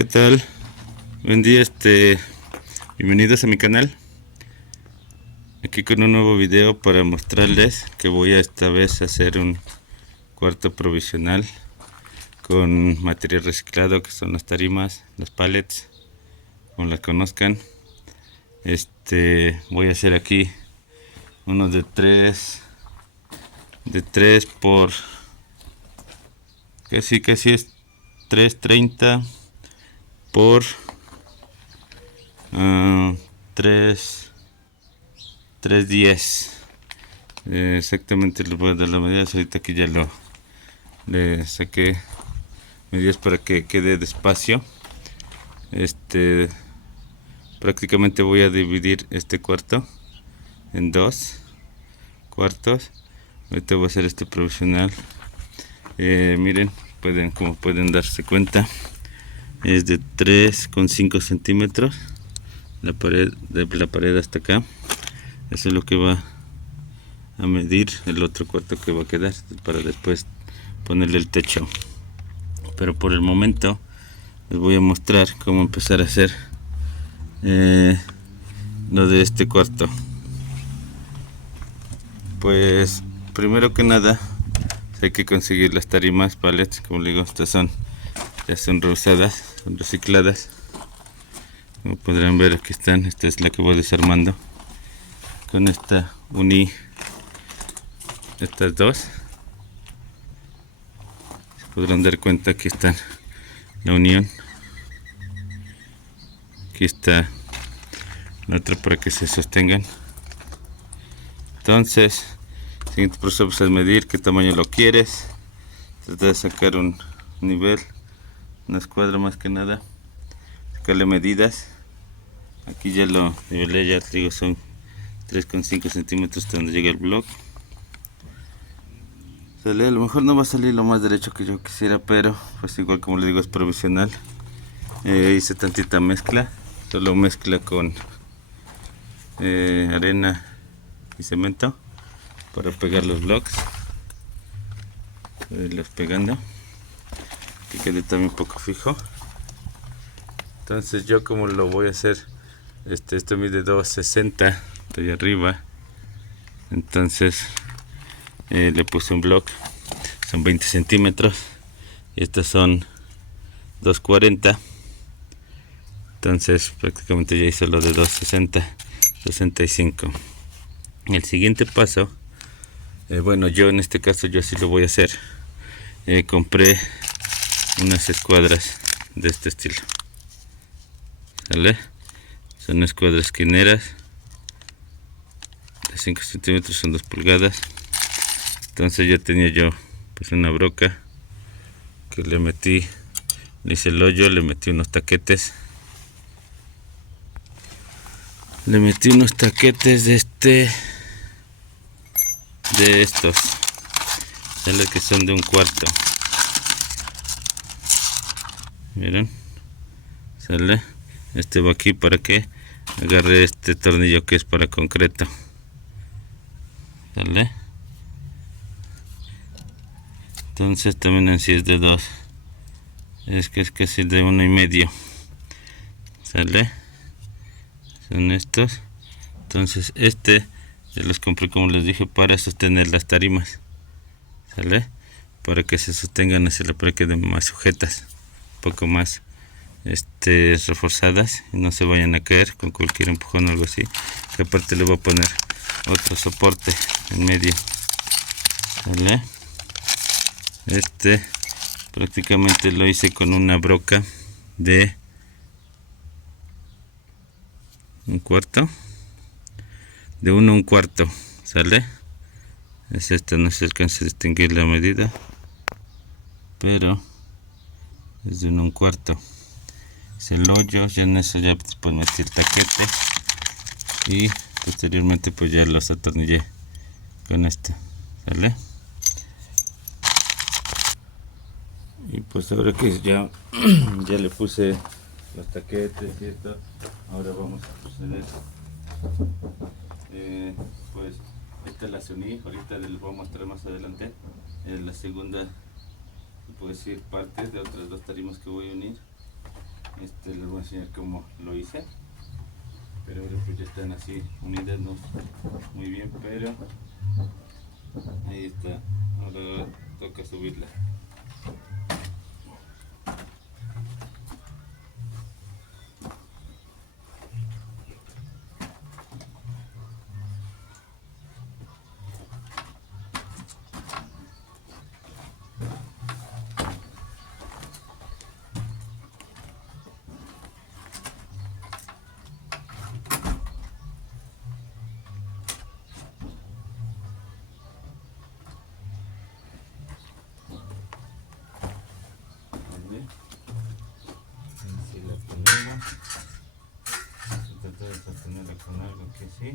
¿Qué tal? Buen día, bienvenidos a mi canal. Aquí con un nuevo video para mostrarles que voy a esta vez a hacer un cuarto provisional con material reciclado, que son las tarimas, las pallets, como las conozcan. Voy a hacer aquí unos de 3 por casi es 330 por 310. Exactamente les voy a dar las medidas. Ahorita aquí ya le saqué medidas para que quede despacio. Prácticamente voy a dividir este cuarto en 2 cuartos. Ahorita voy a hacer este provisional. Miren, como pueden darse cuenta, es de 3,5 centímetros la pared, de la pared hasta acá. Eso es lo que va a medir el otro cuarto que va a quedar para después ponerle el techo. Pero por el momento les voy a mostrar cómo empezar a hacer lo de este cuarto. Pues primero que nada hay que conseguir las tarimas pallets. Como les digo, estas ya son reusadas, son recicladas. Como podrán ver, aquí están. Esta es la que voy desarmando. Con esta uní estas dos. Se podrán dar cuenta que está la unión. Aquí está la otra para que se sostengan. Entonces, el siguiente proceso es medir qué tamaño lo quieres. Trata de sacar un nivel, una escuadra más que nada. Sacarle medidas. Aquí ya lo nivelé, ya te digo, son 3,5 centímetros hasta donde llega el bloque. A lo mejor no va a salir lo más derecho que yo quisiera, pero pues igual, como le digo, es provisional. Hice tantita mezcla, solo mezcla con arena y cemento para pegar los blocks. Los pegando, que quede también un poco fijo. Entonces yo, como lo voy a hacer, esto mide 2,60 de arriba. Entonces le puse un block, son 20 centímetros y estos son 2,40. Entonces prácticamente ya hice lo de 2,60, 65. El siguiente paso, bueno, yo en este caso yo así lo voy a hacer. Compré unas escuadras de este estilo, ¿vale? Son escuadras esquineras de 5 centímetros, son 2 pulgadas. Entonces ya tenía yo pues una broca que le hice el hoyo, le metí unos taquetes. Le metí unos taquetes de estos, ¿sale? Que son de 1/4. Miren, ¿sale? Va aquí para que agarre este tornillo que es para concreto, ¿sale? Entonces también así es de 2, es casi de 1,5, ¿sale? Son estos. Entonces yo los compré, como les dije, para sostener las tarimas, ¿sale? Para que se sostengan hacia la pared, queden más sujetas, un poco más reforzadas y no se vayan a caer con cualquier empujón o algo así. Y aparte le voy a poner otro soporte en medio, ¿vale? Prácticamente lo hice con una broca de 1/4, de 1/4, ¿sale? Es esta, no se alcanza a distinguir la medida, pero es de 1/4. Es el hoyo, ya en eso ya después metí el taquete y posteriormente pues ya los atornillé con esto, ¿sale? Y pues ahora que ya le puse los taquetes y esto, ahora vamos a proceder. Pues esta las uní, ahorita les voy a mostrar más adelante. La segunda, se puede decir, parte de otras 2 tarimas que voy a unir. les voy a enseñar cómo lo hice, pero ahora pues ya están así unidas, no muy bien, pero ahí está. Ahora toca subirla. Así la ponemos. Tratar de sostenerla con algo que sí.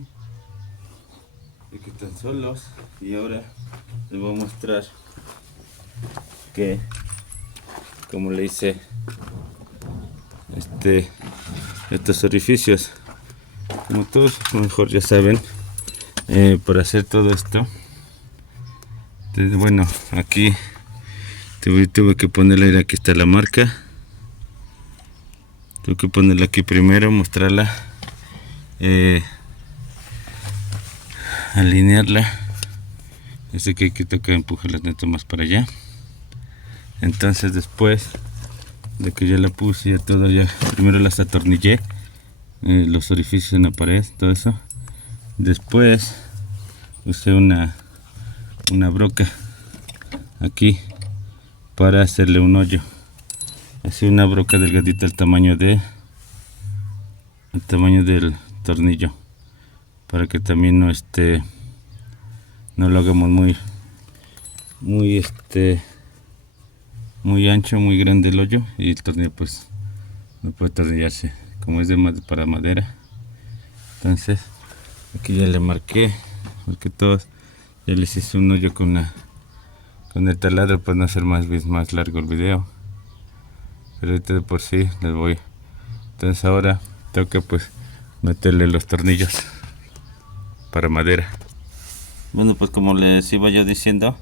Y que están solos. Y ahora les voy a mostrar que como le hice estos orificios. Como todos mejor ya saben, por hacer todo esto, bueno, aquí tuve que ponerle, aquí está la marca. Tengo que ponerla aquí primero, mostrarla, alinearla. Así que aquí toca empujarla tanto más para allá. Entonces después de que ya la puse y todo, ya primero las atornillé, los orificios en la pared, todo eso. Después usé una broca aquí para hacerle un hoyo. Así una broca delgadita al tamaño del tornillo, para que también no lo hagamos muy ancho, muy grande el hoyo, y el tornillo pues no puede atornillarse, como es para madera. Entonces aquí ya le marqué todos, ya les hice un hoyo con el taladro para no hacer más largo el video, pero ahorita de por sí les voy. Entonces ahora toca pues meterle los tornillos para madera. Bueno, pues como les iba yo diciendo,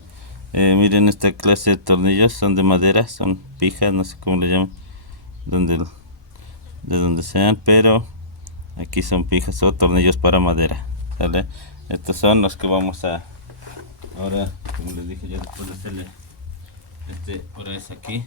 miren, esta clase de tornillos son de madera, son pijas, no sé cómo le llaman, de donde sean, pero aquí son pijas o tornillos para madera, ¿sale? Estos son los que vamos a, ahora, como les dije, ya después de hacerle ahora es aquí.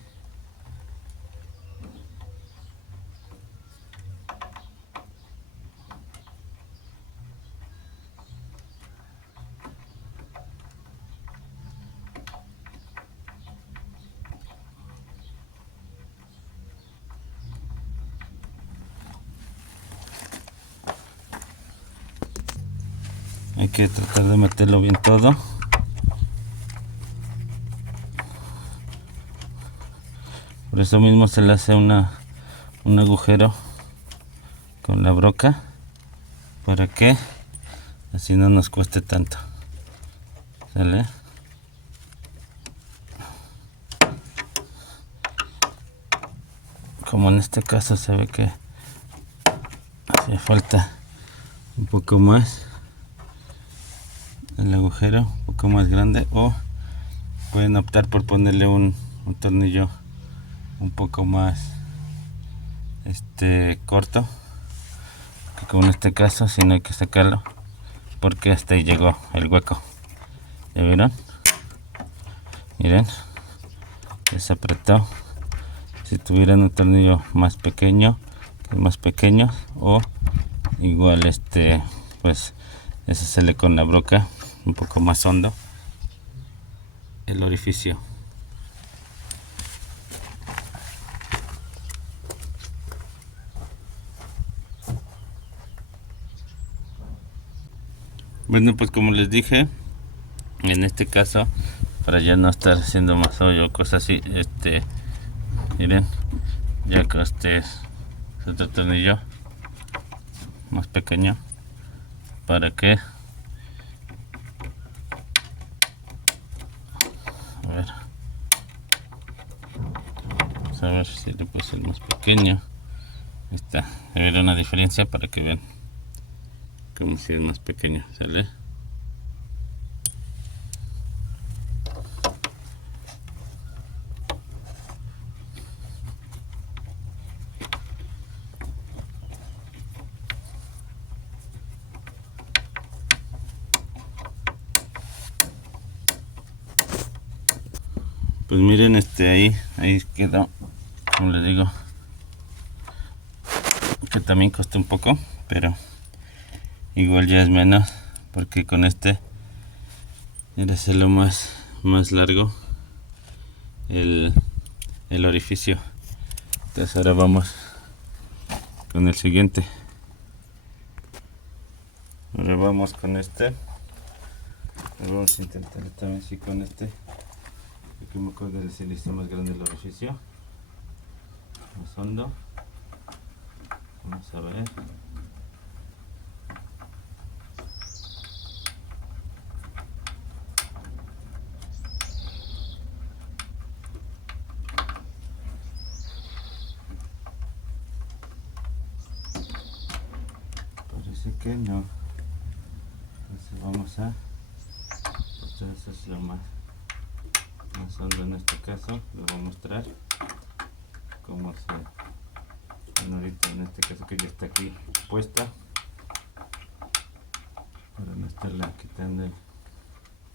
Hay que tratar de meterlo bien todo. Por eso mismo se le hace un agujero con la broca, para que así no nos cueste tanto, ¿sale? Como en este caso se ve que hace falta un poco más el agujero, un poco más grande, o pueden optar por ponerle un tornillo un poco más corto, que como en este caso si no hay que sacarlo porque hasta ahí llegó el hueco. ¿Ya vieron? Miren, se apretó. Si tuvieran un tornillo más pequeño, o igual pues eso sale con la broca un poco más hondo el orificio. Bueno, pues como les dije, en este caso, para ya no estar haciendo más hoyo o cosas así, miren, ya que es otro tornillo más pequeño, para que, vamos a ver si le puse el más pequeño. Está, ver una diferencia para que vean como si es más pequeño, ¿sale? Pues miren, ahí quedó, como les digo, que también costó un poco, pero igual ya es menos, porque con era hacerlo más largo el orificio. Entonces ahora vamos con el siguiente. Ahora vamos con vamos a intentar también sí con aquí me acuerdo de decir listo más grande el orificio, más hondo. Vamos a ver. Parece que no. Entonces vamos a, entonces es lo más hondo en este caso. Les voy a mostrar cómo bueno, ahorita en este caso que ya está aquí puesta, para no estarla quitando y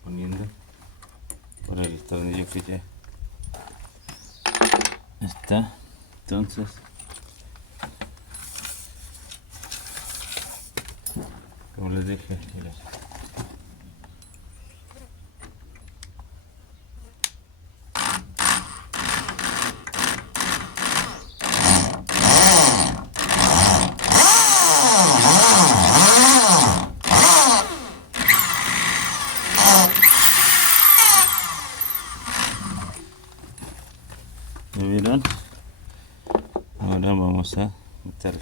poniendo por el tornillo que ya está. Entonces como les dije, miren, ¿me vieron? Ahora vamos a meterlo.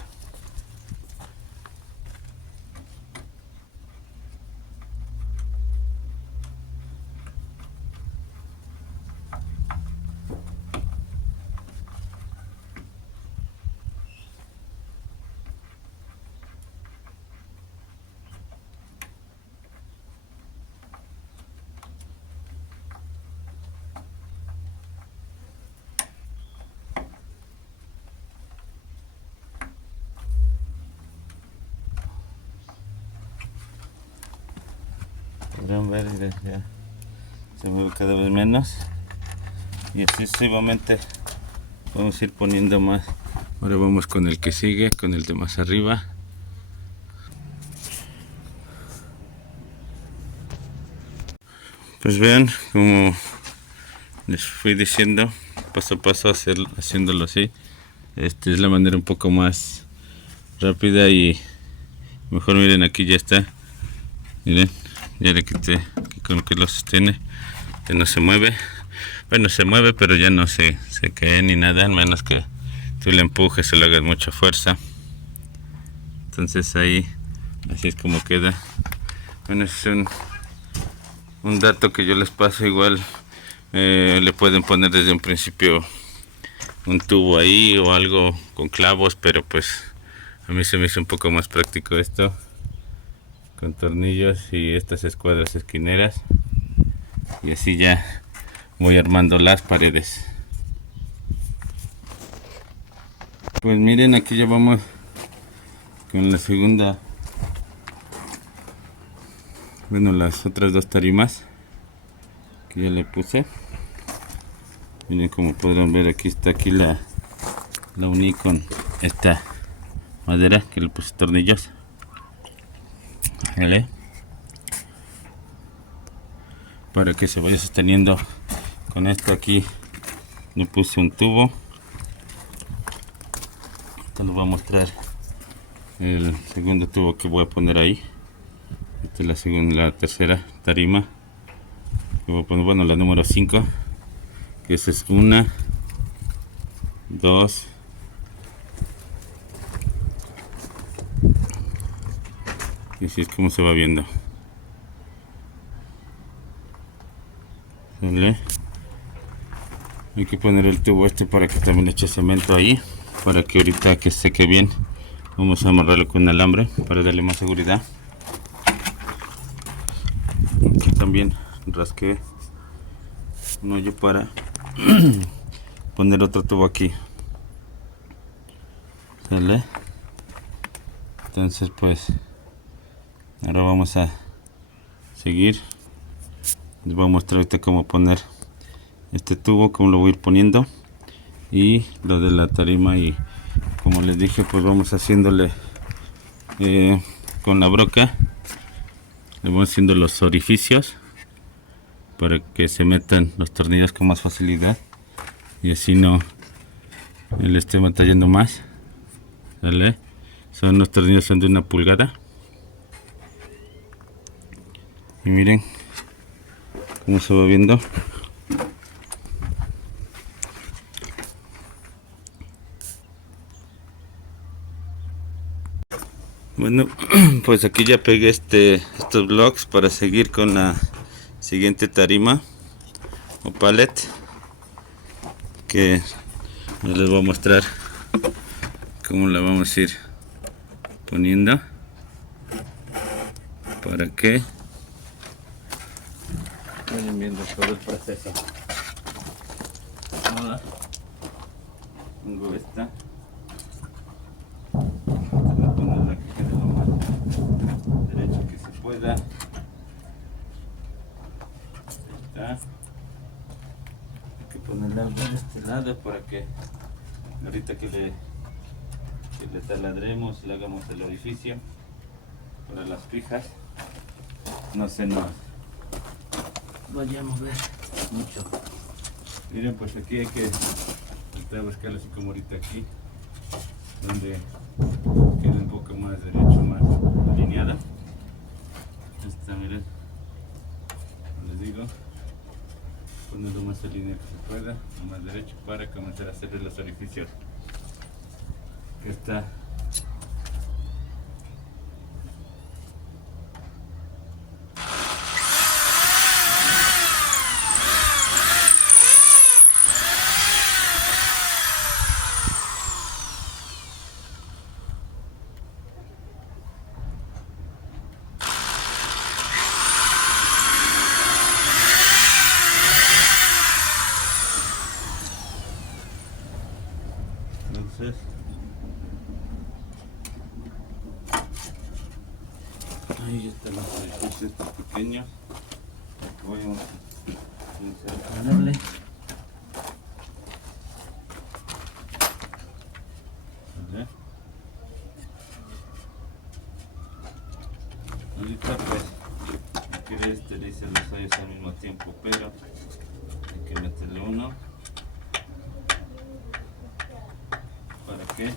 Podrán ver, ya se mueve cada vez menos y así sucesivamente vamos a ir poniendo más. Ahora vamos con el que sigue, con el de más arriba. Pues vean, como les fui diciendo, paso a paso haciéndolo así. Esta es la manera un poco más rápida y mejor. Miren, aquí ya está. Miren, ya le quité aquí con lo que lo sostiene. Ya no se mueve. Bueno, se mueve, pero ya no se cae ni nada, al menos que tú le empujes o le hagas mucha fuerza. Entonces ahí, así es como queda. Bueno, es un dato que yo les paso. Igual le pueden poner desde un principio un tubo ahí o algo con clavos, pero pues a mí se me hizo un poco más práctico esto, con tornillos y estas escuadras esquineras, y así ya voy armando las paredes. Pues miren, aquí ya vamos con la segunda, bueno, las otras dos tarimas que ya le puse. Miren, como podrán ver, aquí está, aquí la uní con esta madera que le puse tornillos. ¿Vale? Para que se vaya sosteniendo. Con esto aquí le puse un tubo. Te lo voy a mostrar el segundo tubo que voy a poner ahí. Esta es la tercera tarima que voy a poner, bueno, la número 5, que esa es 1, 2, y así es como se va viendo. ¿Vale? Hay que poner el tubo para que también eche cemento ahí, para que ahorita que seque bien. Vamos a amarrarlo con un alambre para darle más seguridad. Aquí también rasqué un hoyo para poner otro tubo aquí. ¿Sale? Entonces pues ahora vamos a seguir. Les voy a mostrar ahorita cómo poner este tubo, como lo voy a ir poniendo, y lo de la tarima. Y como les dije, pues vamos haciéndole con la broca, le vamos haciendo los orificios para que se metan los tornillos con más facilidad y así no le esté batallando más. ¿Vale? Son los tornillos, son de 1 pulgada. Y miren cómo se va viendo. Bueno, pues aquí ya pegué estos blocks para seguir con la siguiente tarima o pallet, que ya les voy a mostrar cómo la vamos a ir poniendo para que vayan viendo todo el proceso. Ahora pongo esta. Voy a ponerla que quede lo más derecho que se pueda. Está. Hay que ponerla de este lado para que ahorita que le taladremos, le hagamos el orificio para las pijas, no se nos vaya a mover mucho. Miren, pues aquí hay que buscar así como ahorita aquí, donde quede un poco más derecho, más alineada. Esta, miren, como les digo, poner lo más alineado que se pueda, lo más derecho, para comenzar a hacer los orificios. Que está entonces ahí están los orificios estos pequeños. Voy a ponerle ahorita, pues aquí le hice los hoyos al mismo tiempo, pero hay que meterle uno para que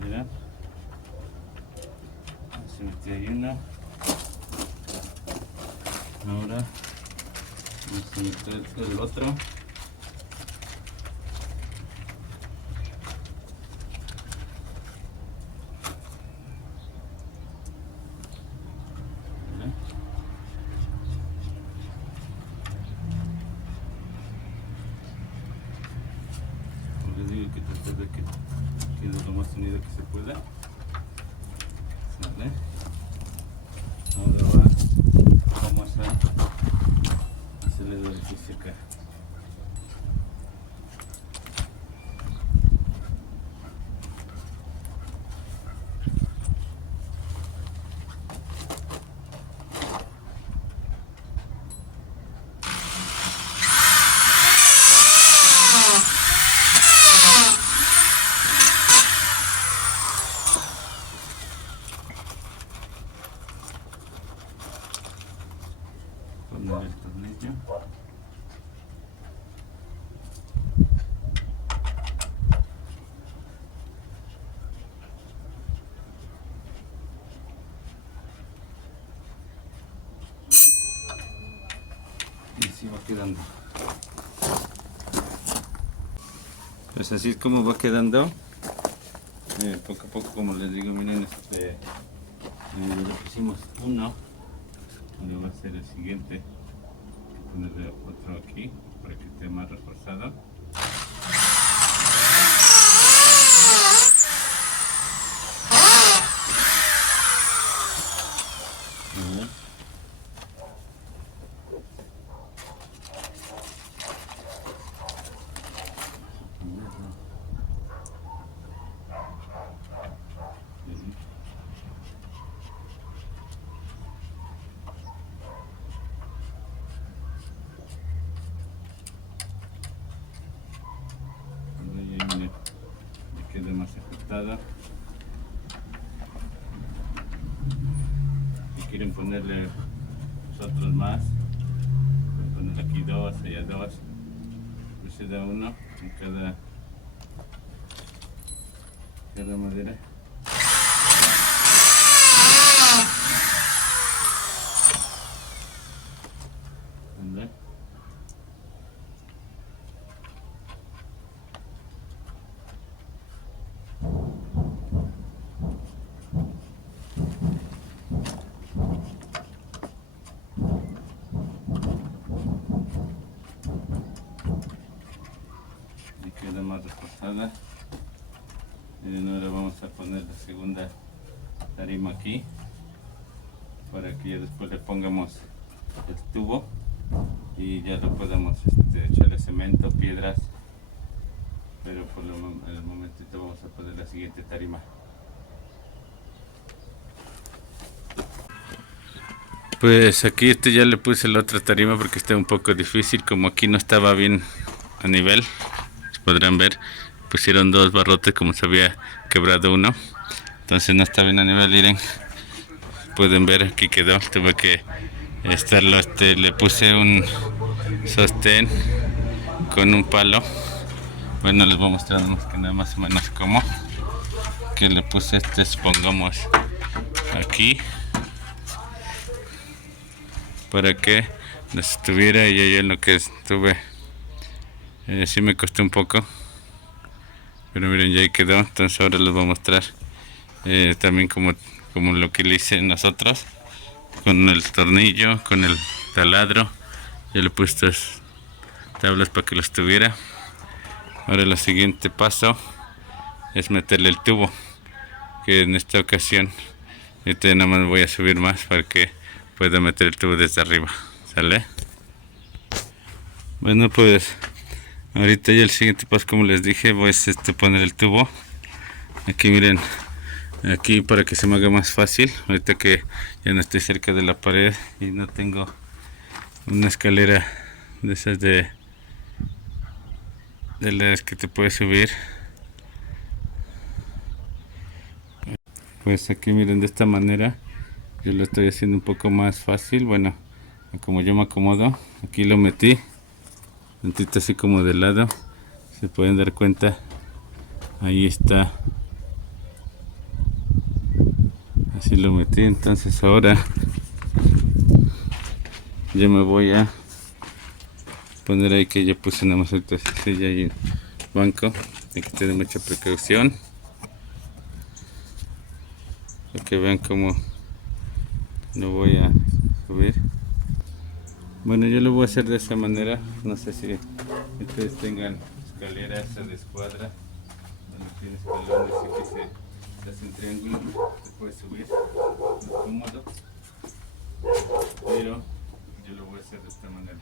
mira, se metió ahí uno. Ahora vamos a meter el otro. Les digo que tratar de que quede lo más unido que se pueda. ¿Sale? Ahora vamos a hacerle el orificio acá. Poner el tornillo. Y así va quedando. Pues así es como va quedando. Poco a poco, como les digo, miren, le pusimos uno. Ahora va a ser el siguiente. Ponerle otro aquí para que esté más reforzado. costado. Si quieren ponerle otros más, pueden poner aquí dos, allá dos, pues se da uno en cada madera. ¿Verdad? Y queda más reforzada. Y ahora vamos a poner la segunda tarima aquí para que ya después le pongamos el tubo y ya lo podemos echarle cemento, piedras, pero por el momentito vamos a poner la siguiente tarima. Pues aquí ya le puse la otra tarima porque está un poco difícil, como aquí no estaba bien a nivel, podrán ver, pusieron dos barrotes como se había quebrado uno, entonces no está bien a nivel. Miren, pueden ver, aquí quedó, tuve que estarlo, le puse un sostén con un palo. Bueno, les voy a mostrar más que nada más o menos cómo, que le puse pongamos aquí para que no estuviera, y yo en lo que estuve sí me costó un poco, pero miren, ya ahí quedó. Entonces ahora les voy a mostrar también como lo que le hice nosotros con el tornillo, con el taladro. Yo le he puesto tablas para que los tuviera. Ahora el siguiente paso es meterle el tubo, que en esta ocasión nada más voy a subir más para que pueda meter el tubo desde arriba. ¿Sale? Bueno, pues ahorita ya el siguiente paso, como les dije, voy a poner el tubo. Aquí miren, aquí para que se me haga más fácil, ahorita que ya no estoy cerca de la pared y no tengo una escalera de esas de las que te puedes subir. Pues aquí miren, de esta manera yo lo estoy haciendo un poco más fácil. Bueno, como yo me acomodo, aquí lo metí tantito así como de lado, se pueden dar cuenta, ahí está, así lo metí. Entonces ahora yo me voy a poner ahí, que ya puse nada más otra silla y banco, hay que tener mucha precaución para que vean cómo lo voy a subir. Bueno, yo lo voy a hacer de esa manera, no sé si ustedes tengan escaleras de escuadra donde tienes escalones y que se hace un triángulo, se puede subir más cómodo, pero yo lo voy a hacer de esta manera.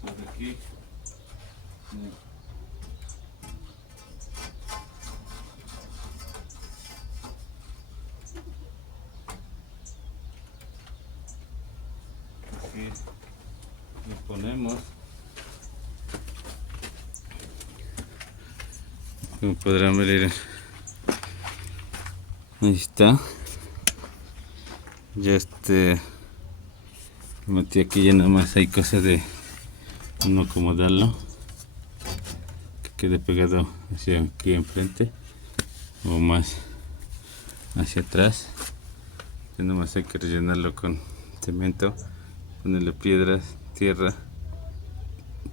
Sobre aquí. Aquí lo ponemos, como podrán ver, ahí está. Ya metí aquí, ya nada más hay cosas de uno acomodarlo, que quede pegado hacia aquí enfrente o más hacia atrás. Ya nada más hay que rellenarlo con cemento, ponerle piedras, tierra,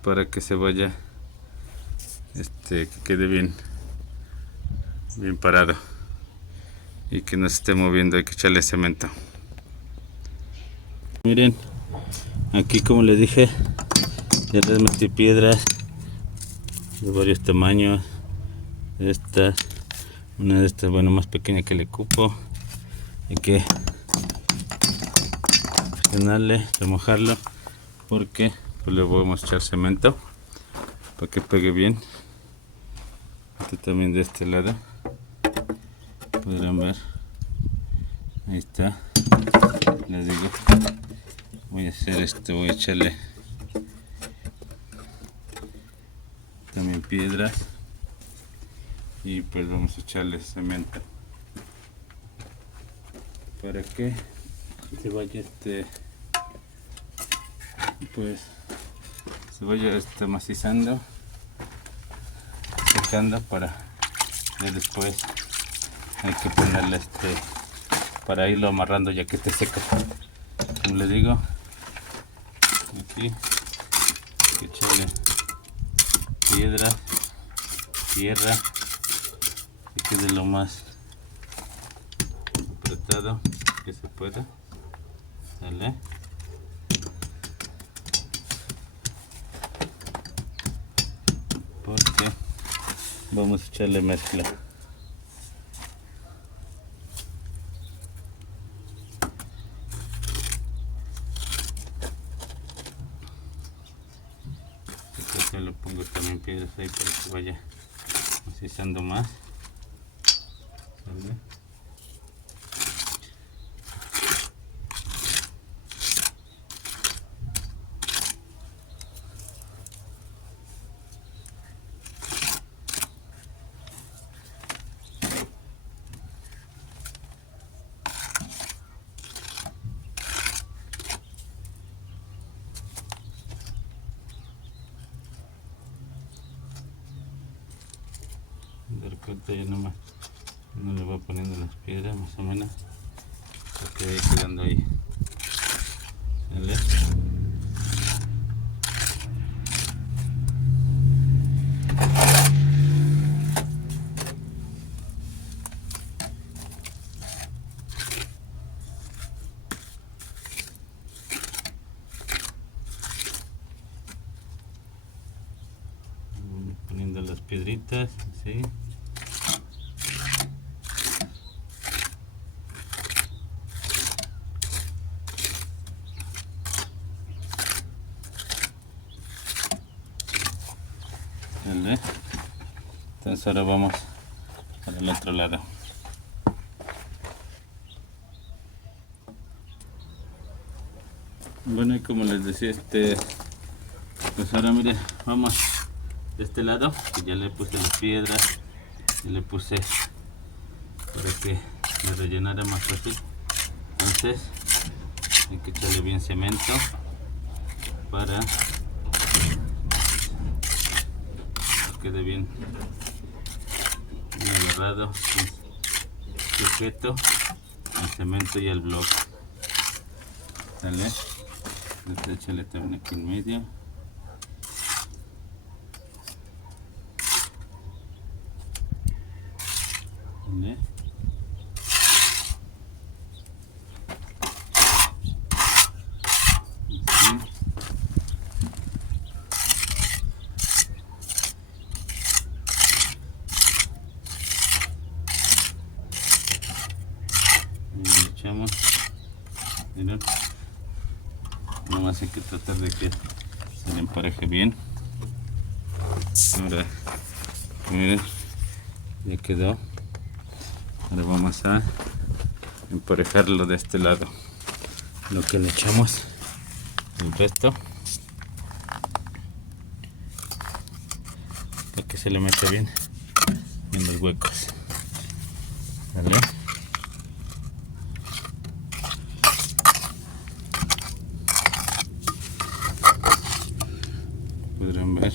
para que se vaya, que quede bien parado y que no se esté moviendo. Hay que echarle cemento. Miren, aquí como les dije, ya les metí piedras de varios tamaños. Estas, una de estas, bueno, más pequeña que le cupo. Hay que llenarle, remojarlo, porque pues le vamos a echar cemento para que pegue bien. Este también de este lado, podrán ver, ahí está. Les digo, voy a hacer esto, voy a echarle también piedras y pues vamos a echarle cemento para que se vaya pues se vaya macizando, secando, para ya después hay que ponerle para irlo amarrando ya que esté seco. Como les digo, aquí hay que echarle piedra, tierra, que quede lo más apretado que se pueda. ¿Sale? Porque vamos a echarle mezcla. Entonces le pongo también piedras ahí para que vaya macizando más. ¿Sale? De repente ya nomás uno le va poniendo las piedras más o menos para que vaya quedando ahí. ¿Sale? Poniendo las piedritas así. ¿Vale? Entonces ahora vamos para el otro lado. Bueno, y como les decía, pues ahora miren, vamos de este lado, que ya le puse las piedras y le puse para que me rellenara más fácil. Entonces hay que echarle bien cemento para que quede bien agarrado, sujeto al cemento y al bloque. ¿Sale? Entonces échale también aquí en medio. ¿Vale? Echamos, miren, nomás hay que tratar de que se le empareje bien. Ahora miren, ya quedó. Ahora vamos a emparejarlo de este lado, lo que le echamos el resto para que se le meta bien en los huecos. ¿Vale? Podrán ver,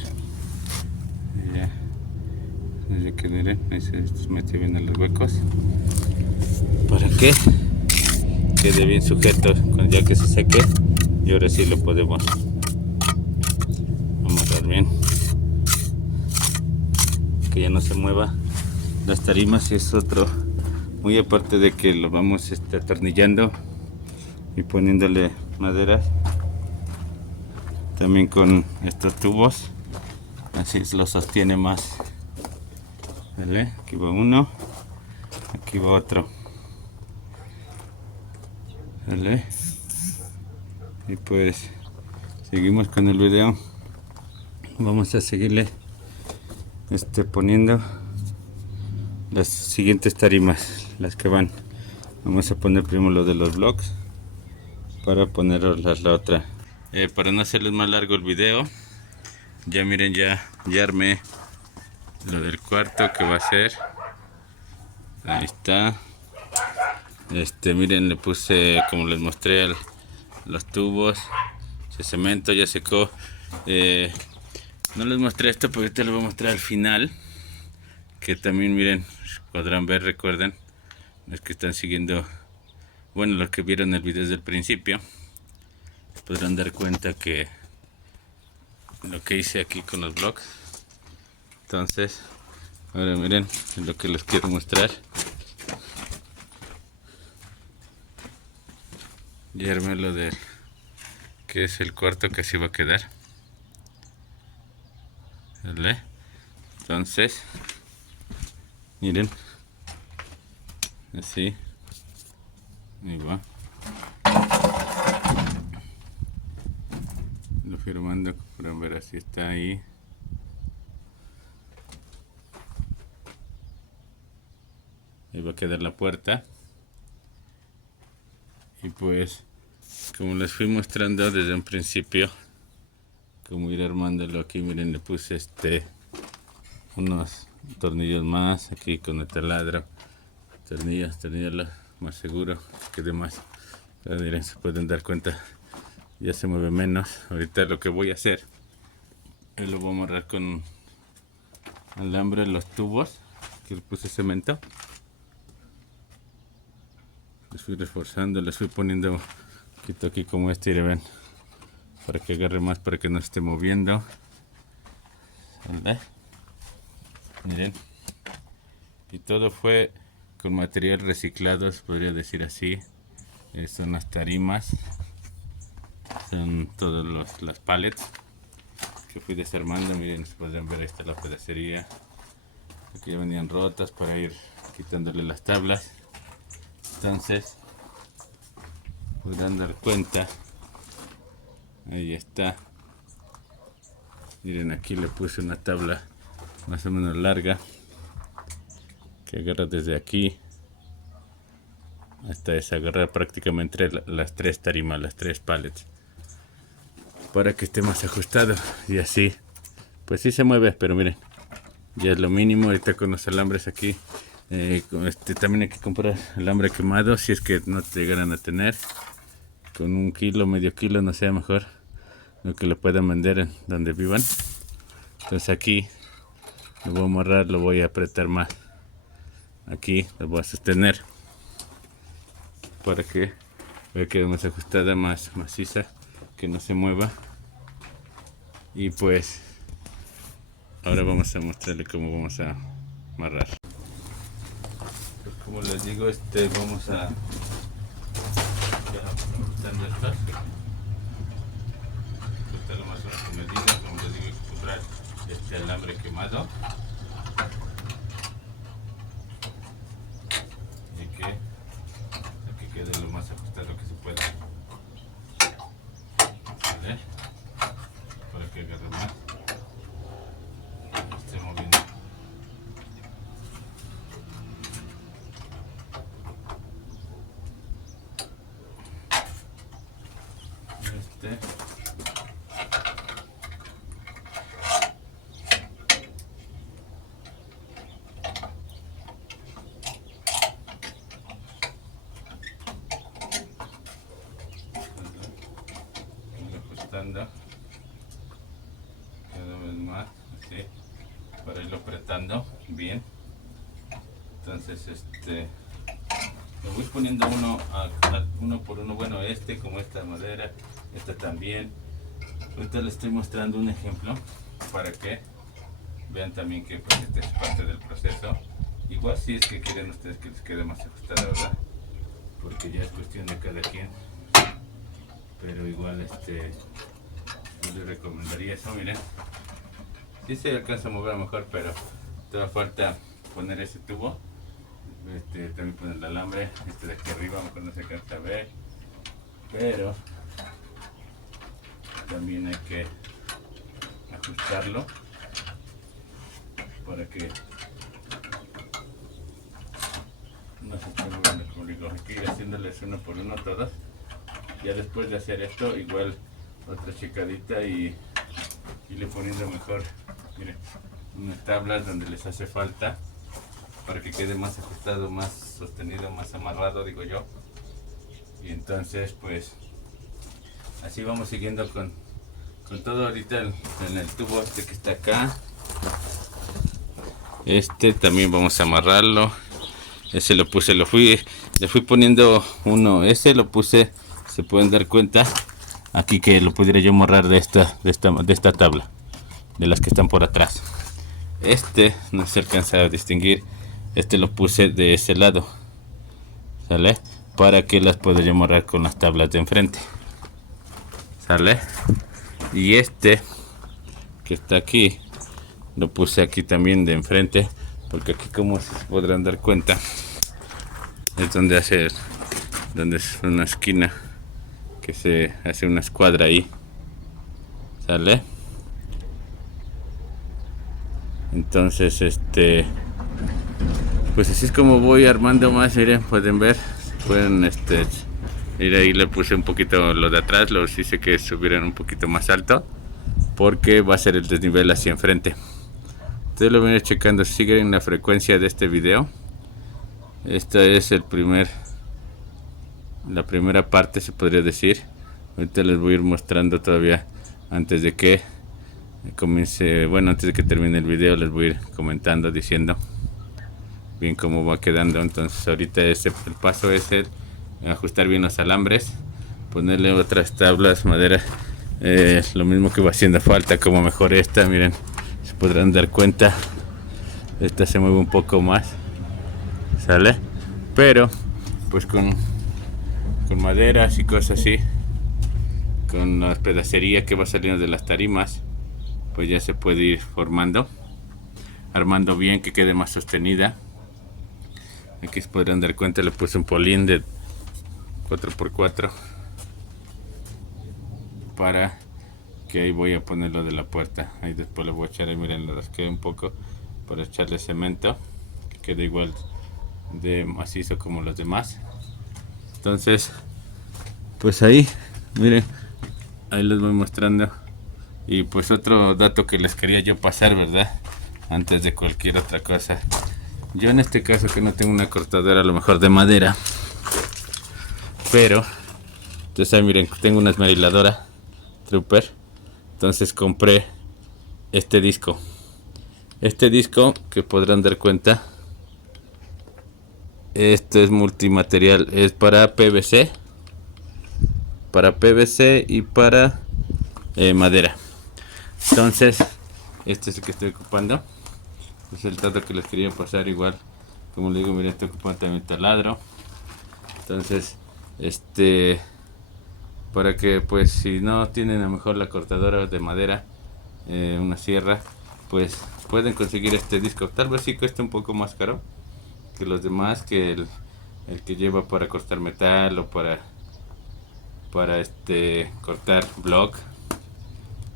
ya que miren, ahí se metió bien en los huecos para que quede bien sujeto. Ya que se seque, y ahora sí lo podemos amarrar bien, que ya no se mueva las tarimas. Y es otro, muy aparte de que lo vamos atornillando y poniéndole maderas, también con estos tubos, así lo sostiene más. ¿Vale? Aquí va uno, aquí va otro. ¿Vale? Y pues seguimos con el video. Vamos a seguirle poniendo las siguientes tarimas, las que van. Vamos a poner primero lo de los blocks para poner la otra. Para no hacerles más largo el video, ya miren, ya armé lo del cuarto que va a ser. Ahí está. Miren, le puse, como les mostré, los tubos, ese cemento ya secó. No les mostré esto, pero ahorita les voy a mostrar al final, que también miren, podrán ver, recuerden, los que están siguiendo, bueno, los que vieron el video desde el principio, podrán dar cuenta que lo que hice aquí con los blocks. Entonces, ahora miren, es lo que les quiero mostrar. Ya armé lo de que es el cuarto que así va a quedar. ¿Vale? Entonces, miren, así, ahí va. Lo fui armando, como pueden ver, así está ahí. Ahí va a quedar la puerta. Y pues, como les fui mostrando desde un principio, como ir armándolo aquí, miren, le puse unos tornillos más aquí con el taladro. Tornillos más seguro que quede más. Pero miren, se pueden dar cuenta, ya se mueve menos. Ahorita lo que voy a hacer es lo voy a amarrar con alambre los tubos que le puse cemento. Les fui reforzando, les fui poniendo un poquito aquí como y ven, para que agarre más, para que no esté moviendo. ¿Vale? Miren, y todo fue con material reciclado, se podría decir así. Son las tarimas, son todas las pallets que fui desarmando. Miren, se podrán ver, esta la pedacería, aquí ya venían rotas para ir quitándole las tablas. Entonces podrán dar cuenta, ahí está. Miren, aquí le puse una tabla más o menos larga que agarra desde aquí hasta esa, agarrar prácticamente las tres tarimas, las tres pallets, para que esté más ajustado. Y así, pues sí se mueve, pero miren, ya es lo mínimo. Ahorita con los alambres aquí, también hay que comprar alambre quemado, si es que no te llegaran a tener. Con 1 kilo, medio kilo, no sea mejor, lo que lo puedan vender en donde vivan. Entonces aquí lo voy a amarrar, lo voy a apretar más. Aquí lo voy a sostener para que quede más ajustada, más maciza, que no se mueva. Y pues ahora vamos a mostrarle cómo vamos a amarrar. Pues como les digo, vamos a ajustando estas, ajustarlo más o menos con medida. Como les digo, hay que comprar este alambre quemado y que quede lo más ajustado que se pueda. ¿Vale? Para que agarre más, esté moviendo. Ajustando cada vez más, así, para irlo apretando bien. Entonces lo voy poniendo uno por uno. Bueno, como esta madera, esta también. Ahorita les estoy mostrando un ejemplo para que vean también que pues, esta es parte del proceso. Igual si es que quieren ustedes que les quede más ajustada, ¿verdad? Porque ya es cuestión de cada quien. pero igual no les recomendaría eso. Miren, sí se alcanza a mover mejor, pero todavía falta poner ese tubo, también poner el alambre, de aquí arriba mejor no se alcanza a ver, pero también hay que ajustarlo para que no se esté moviendo, como digo. Hay que ir haciéndoles uno por uno todos. Ya después de hacer esto, igual otra checadita y le poniendo mejor, miren, unas tablas donde les hace falta para que quede más ajustado, más sostenido, más amarrado, digo yo. Y entonces pues así vamos siguiendo con todo. Ahorita en el tubo que está acá, también vamos a amarrarlo. Ese lo puse, le fui poniendo uno, ese lo puse, se pueden dar cuenta aquí que lo pudiera yo amarrar de esta tabla, de las que están por atrás. No se alcanza a distinguir, lo puse de ese lado, ¿sale? Para que las pueda yo amarrar con las tablas de enfrente, ¿sale? Y que está aquí, lo puse aquí también de enfrente, porque aquí, como se podrán dar cuenta, es donde es una esquina que se hace una escuadra ahí, ¿sale? Entonces pues así es como voy armando más. Miren, pueden ver, pueden ir ahí, le puse un poquito lo de atrás, los hice que subieran un poquito más alto porque va a ser el desnivel hacia enfrente. Ustedes lo vienen checando, siguen la frecuencia de este video. Esta es la primera parte, se podría decir. Ahorita les voy a ir mostrando todavía, antes de que comience, bueno, antes de que termine el video, les voy a ir comentando, diciendo bien cómo va quedando. Entonces ahorita el paso es ajustar bien los alambres, ponerle otras tablas, madera, lo mismo que va haciendo falta, como mejor miren, se podrán dar cuenta, esta se mueve un poco más, ¿sale? Pero pues con maderas y cosas así, con la pedacería que va saliendo de las tarimas, pues ya se puede ir armando bien, que quede más sostenida. Aquí se podrán dar cuenta, le puse un polín de 4x4 para que ahí voy a poner lo de la puerta. Ahí después le voy a echar, ahí miren, lo rasqué un poco para echarle cemento, que quede igual de macizo como los demás. Entonces pues ahí, miren, ahí les voy mostrando. Y pues otro dato que les quería yo pasar, ¿verdad? Antes de cualquier otra cosa. Yo en este caso, que no tengo una cortadora a lo mejor de madera, pero entonces ahí miren, tengo una esmeriladora Trooper. Entonces compré este disco que podrán dar cuenta, este es multimaterial, es para PVC y para madera. Entonces este es el que estoy ocupando, es el dato que les quería pasar. Igual, como les digo, miren, estoy ocupando también taladro. Entonces para que, pues, si no tienen a lo mejor la cortadora de madera, una sierra, pues pueden conseguir este disco. Tal vez sí cueste un poco más caro que los demás, que el que lleva para cortar metal o para cortar block,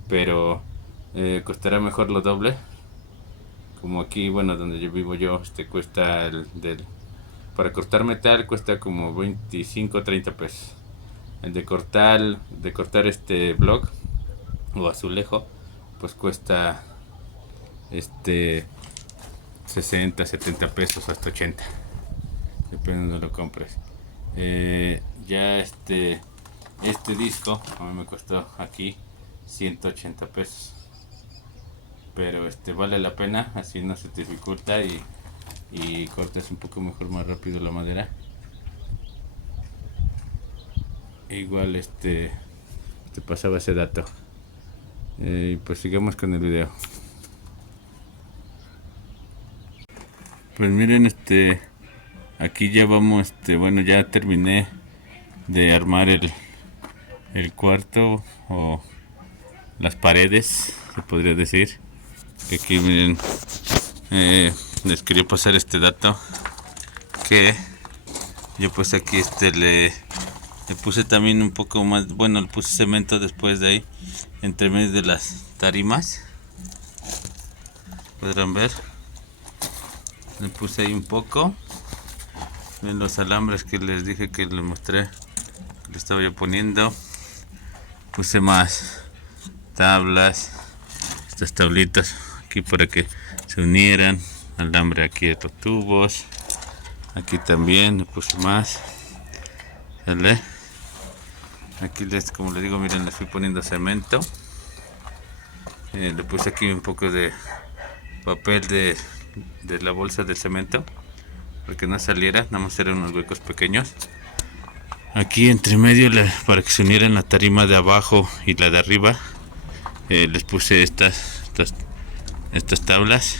pero costará mejor lo doble. Como aquí, bueno, donde yo vivo yo, cuesta para cortar metal cuesta como 25-30 pesos. El de cortar block o azulejo, pues cuesta 60-70 pesos, hasta 80, depende de donde lo compres. Ya este disco a mí me costó aquí 180 pesos, pero vale la pena, así no se te dificulta y cortas un poco mejor, más rápido la madera. Igual te pasaba ese dato. Pues sigamos con el video. Pues miren, aquí ya vamos, bueno, ya terminé de armar el el cuarto o las paredes, se podría decir. Que aquí miren, les quería pasar este dato, que yo pues aquí le puse también un poco más, bueno, le puse cemento después de ahí, entre medio de las tarimas, podrán ver, le puse ahí un poco, en los alambres que les dije que les mostré, que le estaba yo poniendo, puse más tablas, estas tablitas aquí para que se unieran, alambre aquí de los tubos, aquí también le puse más, ¿vale? Aquí como les digo, miren, le fui poniendo cemento, le puse aquí un poco de papel de la bolsa de cemento para que no saliera, nada más eran unos huecos pequeños. Aquí entre medio, para que se unieran la tarima de abajo y la de arriba, les puse estas tablas,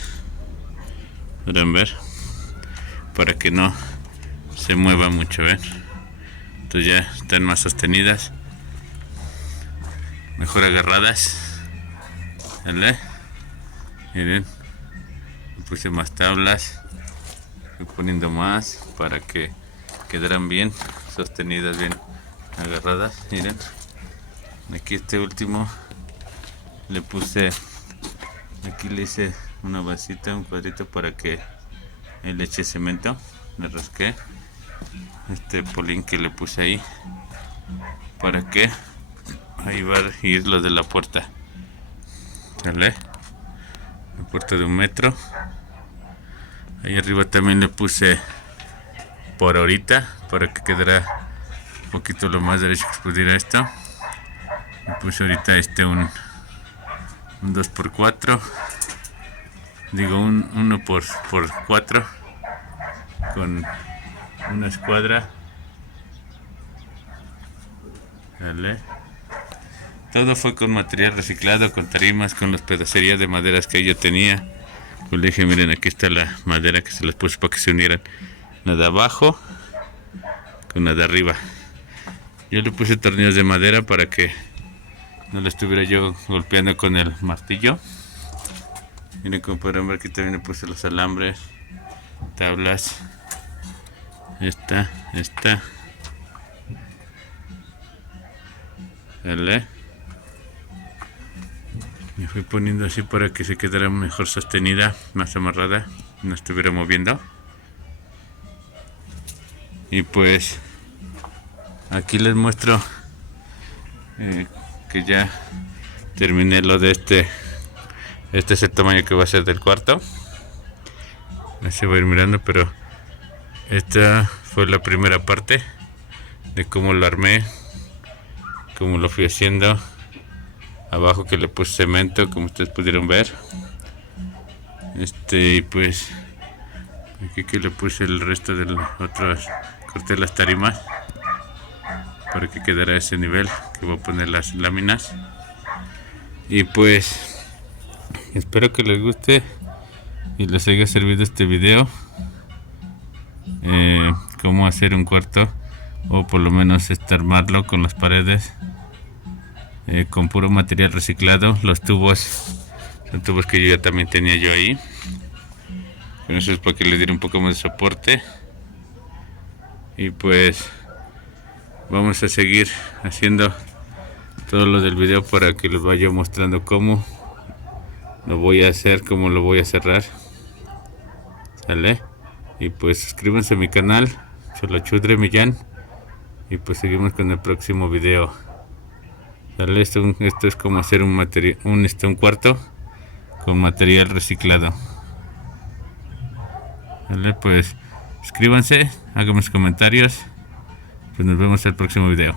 podrán ver, para que no se mueva mucho, ¿ven? Entonces ya están más sostenidas, mejor agarradas, ¿vale? Miren, puse más tablas, voy poniendo más para que quedaran bien sostenidas, bien agarradas. Miren, aquí este último le puse, aquí le hice una vasita, un cuadrito para que le eche cemento, le rasqué este polín que le puse ahí para que ahí va a ir lo de la puerta, ¿vale? La puerta de 1 metro. Ahí arriba también le puse por ahorita para que quedara un poquito lo más derecho que pudiera esto. Le puse ahorita un 2x4, digo un 1x4 con una escuadra, ¿vale? Todo fue con material reciclado, con tarimas, con las pedacerías de maderas que yo tenía. Pues le dije, miren, aquí está la madera que se las puse para que se unieran, la de abajo con la de arriba. Yo le puse tornillos de madera para que no le estuviera yo golpeando con el martillo. Miren, como podrán ver, aquí también le puse los alambres, tablas, esta, ¿vale? Me fui poniendo así para que se quedara mejor sostenida, más amarrada, no estuviera moviendo. Y pues aquí les muestro que ya terminé lo de este es el tamaño que va a ser del cuarto. Así va a ir mirando, pero esta fue la primera parte de cómo lo armé, cómo lo fui haciendo. Abajo que le puse cemento, como ustedes pudieron ver. Y pues aquí que le puse el resto de las otras, corté las tarimas para que quedara a ese nivel, que voy a poner las láminas. Y pues espero que les guste y les haya servido este video, cómo hacer un cuarto, o por lo menos armarlo con las paredes, con puro material reciclado. Los tubos son tubos que yo ya también tenía yo ahí, con eso es para que le diera un poco más de soporte. Y pues vamos a seguir haciendo todo lo del video para que les vaya mostrando cómo lo voy a hacer, cómo lo voy a cerrar, ¿sale? Y pues suscríbanse a mi canal, Xolachudre Millán, y pues seguimos con el próximo video, ¿sale? Esto es como hacer un cuarto con material reciclado, ¿vale? Pues suscríbanse, háganme sus comentarios, pues nos vemos en el próximo video.